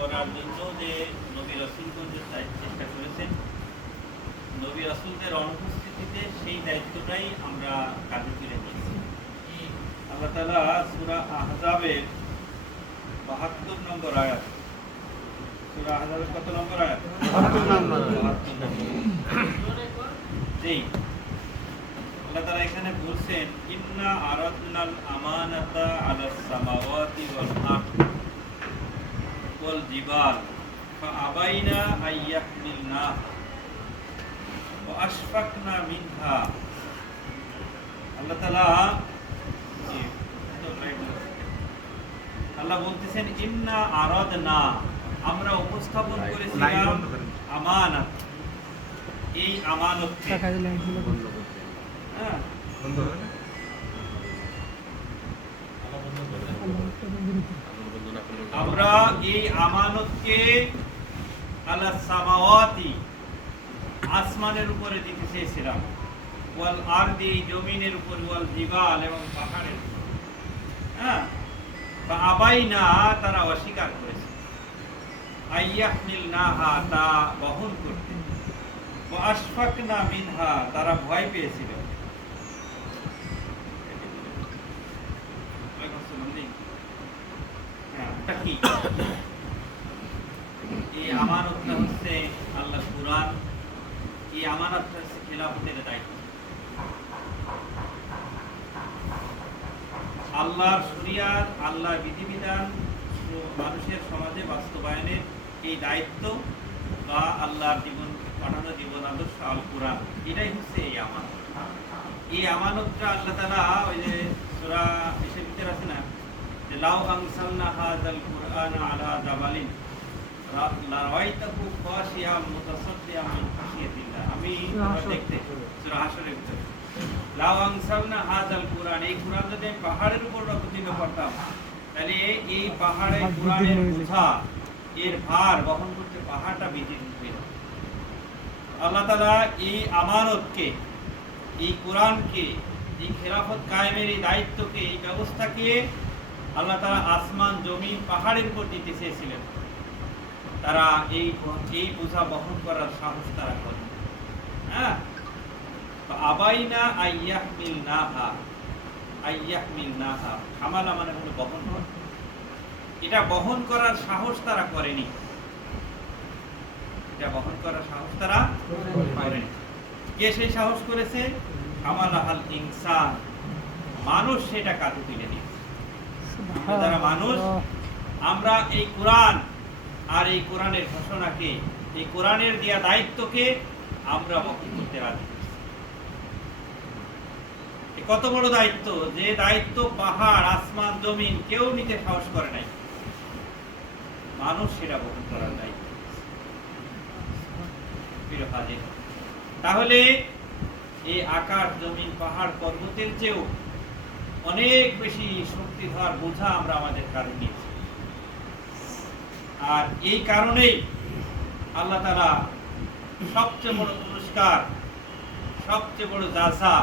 করার জন্য যে নবী রসুলগণ চেষ্টা করেছেন নবী রসুলদের অনুপস্থিতিতে সেই দায়িত্বটাই আমরা কাজে তুলে নিয়েছি। আল্লাহ তালা সুরা আহজাবের বাহাত্তর নম্বর আয়াত সুরা আহজাবের কত নম্বর আয়াত? বাহাত্তর নম্বর। বাহাত্তর নম্বর। জি। আল্লাহ তাআলা এখানে বলছেন ইন্না আরাদনাল আমানাতা আলাস সামাওয়াতি ওয়াল আরদ। জিবাল ফাআবাইনা আইয়াহমিলনা ওয়া আশফাকনা মিনহা। আল্লাহ তাআলা জি, আল্লাহ বলতেছেন ইন্না আরাদনা আমরা উপস্থাপন করেছিলাম আমানত। এই করতে হ্যাঁ বন্ধ হবে না? আমরা এই আমানতকে আল্লাহ সামাওয়াতি, আসমানের উপরে দিতে চেয়েছিলাম। ওয়াল আরদি, জমিনের উপর, ওয়াল জিবাল এবং পাহাড়ের। হ্যাঁ? বা আবাই না তারা অস্বীকার করেছে। আইয়াহমিল নাহা তা বহন করতে। আশফাক না মিনহা, তারা ভয় পেয়েছিল। হ্যাঁ, কি? এই আমানতটা হচ্ছে আল্লাহ কুরআন। এই আমানতটা হচ্ছে খেলাফতের দায়িত্ব। আল্লাহর শরিয়াত আল্লাহর বিধিবিধান মানুষের সমাজে বাস্তবায়নের এই দায়িত্ব বা আল্লাহর জীবন পাঠানো জীবন আদর্শ আল কোরআন এটাই হচ্ছে এই আমানত। এই আমানতটা আল্লাহ তাআলা ওই যে সূরা এসে আছে না? লাউ আমসালনা হাযাল কুরআন আলা জাবালিন লারাইতাহু খাশিয়াম মুতাসাদ্দিয়াম মিন খাশিয়াতিল্লাহ আমি দেখতে সূরা হাশরের ভিতরে লাউ আমসালনা হাযাল কুরআন এই কুরআন যদি পাহাড়ের উপর অবতীর্ণ করতাম তাহলে এই পাহাড়ে কুরআনের। বোঝা এর ভার বহন করতে পাহাড়টা বিদীর্ণ হয়ে। আল্লাহ তাআলা এই আমানতকে এই কোরআনকে এই খেলাফত কায়েমের এই দায়িত্বকে এই ব্যবস্থাকে আল্লাহ তারা আসমান, জমিন, পাহাড়ের উপর দিতে চেয়েছিলেন। তারা এই এই বোঝা বহন করার সাহস তারা করে হ্যাঁ? হামালা মানে বহন এটা বহন করার সাহস তারা করেনি। এটা বহন করার সাহস তারা করেনি। কে সাহস করেছে? ইনসান। মানুষ সেটা কাঁধে তুলে নিয়েছে। যারা মানুষ, আমরা এই কোরআন আর এই কোরআনের ঘোষণাকে, এই কোরআনের দেয়া দায়িত্বকে আমরা বহন করতে রাজি। কত বড় দায়িত্ব? যে দায়িত্ব পাহাড়, আসমান, জমিন কেউ নিতে সাহস করে নাই। মানুষ সেটা বহন করার দায়িত্ব। তাহলে এই আকাশ, জমিন, পাহাড়, পর্বতের চেয়েও অনেক বেশি শক্তিধর বোঝা আমরা আমাদের কাঁধে নিয়েছি। আর এই কারণেই আল্লাহ তারা সবচেয়ে বড় পুরস্কার সবচেয়ে বড় জাজা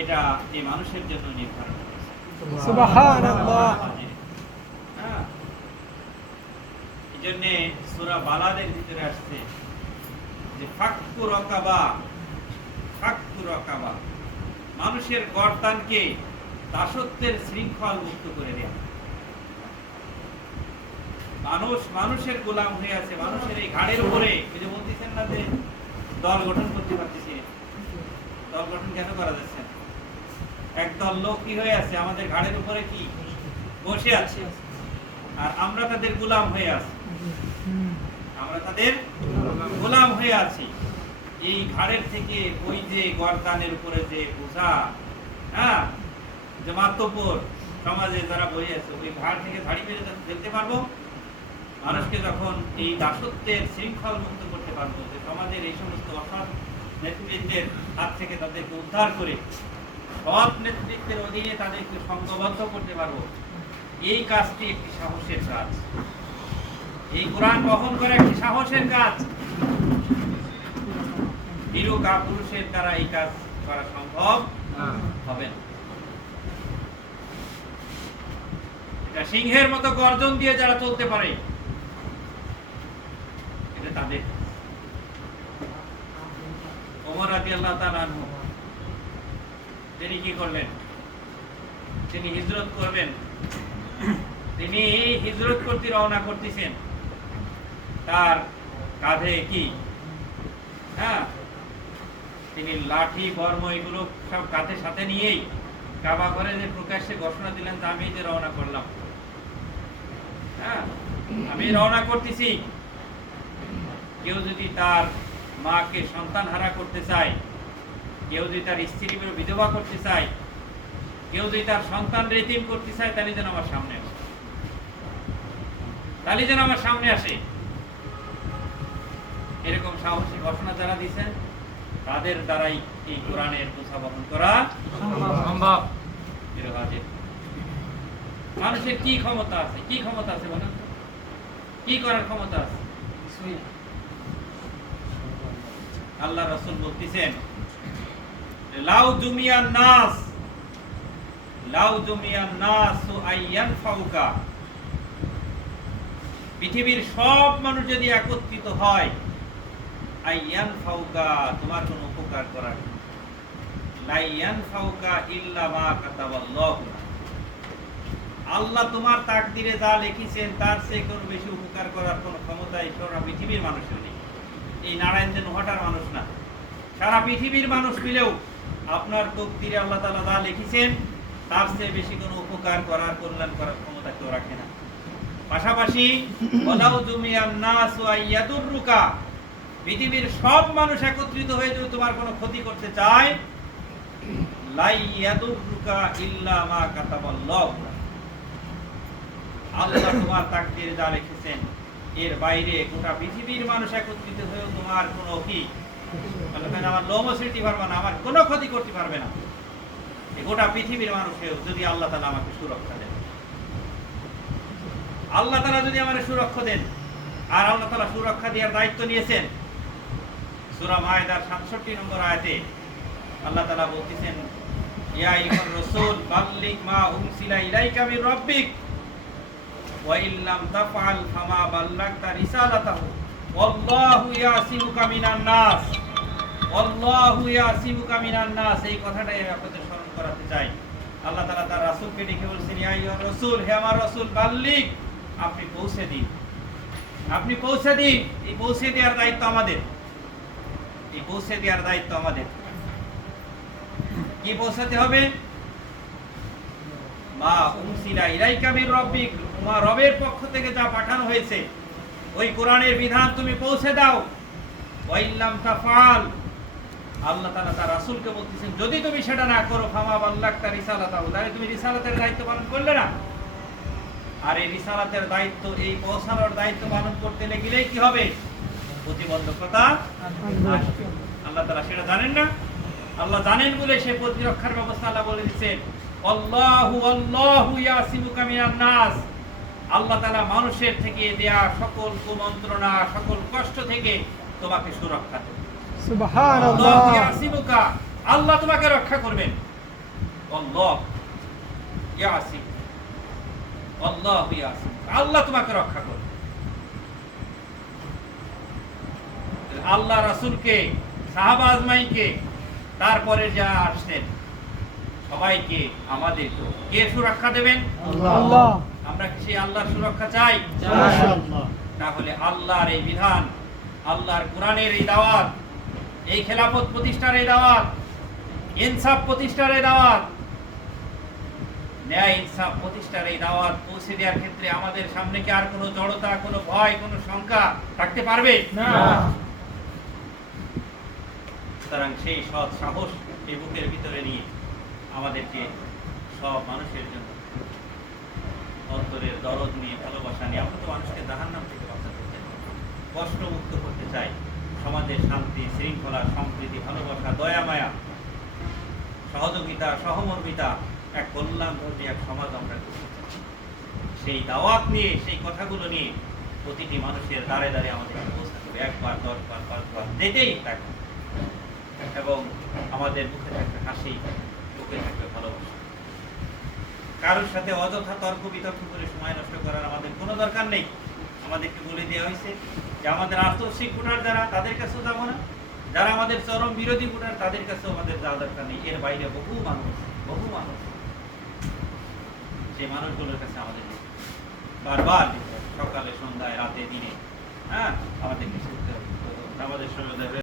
এটা এই মানুষের জন্য নির্ধারণ করেছে। হ্যাঁ। এই জন্যে সূরা বালাদের ভিতরে আসছে যে ফাক্কু রকাবা ফাক্কু রকাবা। মানুষের গর্দানকে দাসত্বের শৃঙ্খল মুক্ত করে দেয়া। মানুষ, মানুষের গোলাম হয়ে আছে। মানুষের এই ঘাড়ের উপরে, এই যে না যে দল গঠন করতে পারতেছি। দল গঠন কেন করা যাচ্ছে একদল লোক কি হয়ে আছে? আমাদের ঘাড়ের উপরে কি? বসে আছে। আর আমরা তাদের গোলাম হয়ে আছি। আমরা তাদের গোলাম হয়ে আছি। এই ঘাড়ের থেকে ওই যে গরদানের উপরে যে বোঝা হ্যাঁ যে মাতব্বর সমাজে যারা বই আছে ওই ঘাড় থেকে ঝাড়ি মেরে ফেলতে পারব মানুষকে যখন এই দাসত্বের শৃঙ্খল মুক্ত করতে পারব যে সমাজের এই সমস্ত অসৎ নেতৃত্বের হাত থেকে তাদেরকে উদ্ধার করে সৎ নেতৃত্বের অধীনে তাদেরকে সংঘবদ্ধ করতে পারব এই কাজটি একটি সাহসের কাজ। এই কোরআন বহন করে একটি সাহসের কাজ। বীরু পুরুষের দ্বারা এই কাজ করা সম্ভব হবে না এটা সিংহের মতো গর্জন দিয়ে যারা চলতে পারে, এটা তাদের। ওমর রাজি আল্লাহ তিনি কি করলেন? তিনি হিজরত করবেন তিনি হিজরত করতে রওনা করতেছেন। তার কাঁধে কি? হ্যাঁ তিনি লাঠি, বর্ম এগুলো সব কাঁধে, সাথে নিয়েই কাবা ঘরে যে প্রকাশ্যে ঘোষণা দিলেন, তা আমি যে রওনা করলাম। হ্যাঁ আমি রওনা করতেছি। কেউ যদি তার মাকে সন্তান হারা করতে চায় কেউ যদি তার স্ত্রী বিধবা করতে চায় কেউ যদি তার সন্তান রেতিম করতে চায় তাহলে যেন আমার সামনে আসে। তাহলে যেন আমার সামনে আসে। এরকম সাহসী ঘোষণা যারা দিচ্ছেন তাদের দ্বারাই এই কোরআনের বোঝা বহন করা সম্ভব। মানুষের কি ক্ষমতা আছে? কি ক্ষমতা আছে বলেন? কি করার ক্ষমতা আছে? আল্লাহ রসুল বলতেছেন লাউ দুমিয়ান নাস লাউ দুমিয়ান নাস আইয়ান ফাউকা। পৃথিবীর সব মানুষ যদি একত্রিত হয় আইয়ান ফাউকা তোমার কোনো উপকার করার লাইয়ান ফাউকা ইল্লা মা কাতাবাল্লাহু। আল্লাহ তোমার তাকদিরে যা লিখেছেন তার চেয়ে কোনো বেশি উপকার করার কোনো ক্ষমতা এই সারা পৃথিবীর মানুষের নেই। এই নারায়ণজন হঠার মানুষ না। সারা পৃথিবীর মানুষ মিলেও আপনার তকদিরে আল্লাহ তালা যা লিখেছেন তার চেয়ে বেশি কোনো উপকার করার কল্যাণ করার ক্ষমতা কেউ রাখে না। পাশাপাশি পৃথিবীর সব মানুষ একত্রিত হয়ে যদি তোমার কোনো ক্ষতি করতে চায় লাই ইয়াদুররুকা ইল্লা মা কাতাবাল্লাহু। আল্লাহ তোমার তাকদিরে যা লিখেছেন এর বাইরে গোটা পৃথিবীর মানুষ একত্রিত হয়েও তোমার কোনো কি? আমার লোমও সৃষ্টি পারবে না, আমার কোনো ক্ষতি করতে পারবে না। গোটা পৃথিবীর মানুষেও যদি আল্লাহ তালা আমাকে সুরক্ষা দেন। আল্লাহ তালা যদি আমার সুরক্ষা দেন, আর আল্লাহ তালা সুরক্ষা দেওয়ার দায়িত্ব নিয়েছেন, সুরা মায়দার সাতষট্টি নম্বর আয়াতে আল্লাহ তালা বলতেছেন, ইয়া ইমার রসুল বাল্লিক মা উমসিলা ইলাইকা মির রাব্বিক। ওয়া ইল্লাম তাফআল ফামা বাল্লাগতা রিসালাতাহু ওয়াল্লাহু ইয়াসিমুকা মিনান নাস ওয়াল্লাহু ইয়াসিমুকা মিনান নাস এই কথাটাই আমি আপনাদের স্মরণ করাতে চাই। আল্লাহ তাআলা তার রাসূলকে ডেকে বলছেন, ইয়া ইয়া রাসূল, হে আমার রাসূল, বাল্লিক, আপনি পৌঁছে দিন। আপনি পৌঁছে দিন। এই পৌঁছে দেওয়ার দায়িত্ব আমাদের। এই পৌঁছে দেওয়ার দায়িত্ব আমাদের। কি পৌঁছাতে হবে? মা উনসিলা ইলাইকা মির রব্বিক তোমার রবের পক্ষ থেকে যা পাঠানো হয়েছে ওই কোরআনের বিধান তুমি পৌঁছে দাও। ওয়াইল্লাম তাফাল আল্লাহ তাআলা তার রাসূলকে বলতেছেন যদি তুমি সেটা না করো ফামা বাল্লাক তার রিসালাতাহু। তাহলে তুমি রিসালাতের দায়িত্ব পালন করলে না? আর এই রিসালাতের দায়িত্ব এই পৌঁছানোর দায়িত্ব পালন করতে গেলে কি হবে? প্রতিবন্ধকতা আসবে। আল্লাহ তাআলা সেটা জানেন না? আল্লাহ জানেন বলে সে প্রতিরক্ষার ব্যবস্থা আল্লাহ বলে দিচ্ছেন আল্লাহু আল্লাহু ইয়াসিমুকা মিনান নাস। আল্লাহ তাআলা মানুষের থেকে দেয়া সকল কুমন্ত্রণা সকল কষ্ট থেকে তোমাকে সুরক্ষা দেবে সুবহান আল্লাহু আল্লাহ ইয়াসিমুকা আল্লাহ তোমাকে রক্ষা করবেন। আল্লাহ ইয়াসিম আল্লাহু ইয়াসিম আল্লাহ তোমাকে রক্ষা করবে। আল্লাহ রাসূলকে সাহাবা আজমাইনকে তারপরে যা আসছেন সবাইকে আমাদের কে সুরক্ষা দেবেন? আমরা কি সেই আল্লাহর সুরক্ষা চাই? তাহলে আল্লাহর এই বিধান আল্লাহর কোরআনের এই দাওয়াত এই খেলাফত প্রতিষ্ঠার এই দাওয়াত ইনসাফ প্রতিষ্ঠার এই দাওয়াত ন্যায় ইনসাফ প্রতিষ্ঠার এই দাওয়াত পৌঁছে দেওয়ার ক্ষেত্রে আমাদের সামনে কি আর কোনো জড়তা কোনো ভয় কোনো শঙ্কা থাকতে পারবে? না। সুতরাং সেই সৎ সাহস এই বুকের ভিতরে নিয়ে আমাদেরকে সব মানুষের জন্য অন্তরের দরদ নিয়ে, ভালোবাসা নিয়ে আমরা তো মানুষকে জাহান নাম থেকে বাঁচাতে চাই কষ্ট মুক্ত করতে চাই। সমাজের শান্তি, শৃঙ্খলা, সম্প্রীতি, ভালোবাসা, দয়া, মায়া, সহযোগিতা, সহমর্মিতা, এক কল্যাণ ধর্মী এক সমাজ আমরা করতে চাই। সেই দাওয়াত নিয়ে, সেই কথাগুলো নিয়ে প্রতিটি মানুষের দাঁড়ে দাঁড়িয়ে আমাদের পৌঁছাতে হবে একবার, দশবার পাঁচবার যেতেই থাকবে এবং আমাদের মুখে থাকবে হাসি, বুকে থাকবে ভালোবাসা। কারোর সাথে অযথা তর্ক বিতর্ক করে সময় নষ্ট করার আমাদের কোনো দরকার নেই। আমাদেরকে বলে দেওয়া হয়েছে যে আমাদের আর্থশিক ভোটার যারা, তাদের কাছেও যাব না। যারা আমাদের চরম বিরোধী ভোটার, তাদের কাছেও আমাদের যাওয়া দরকার নেই। এর বাইরে বহু মানুষ বহু মানুষ সেই মানুষগুলোর কাছে আমাদের বারবার সকালে, সন্ধ্যায়, রাতে, দিনে হ্যাঁ আমাদেরকে আমাদের সঙ্গে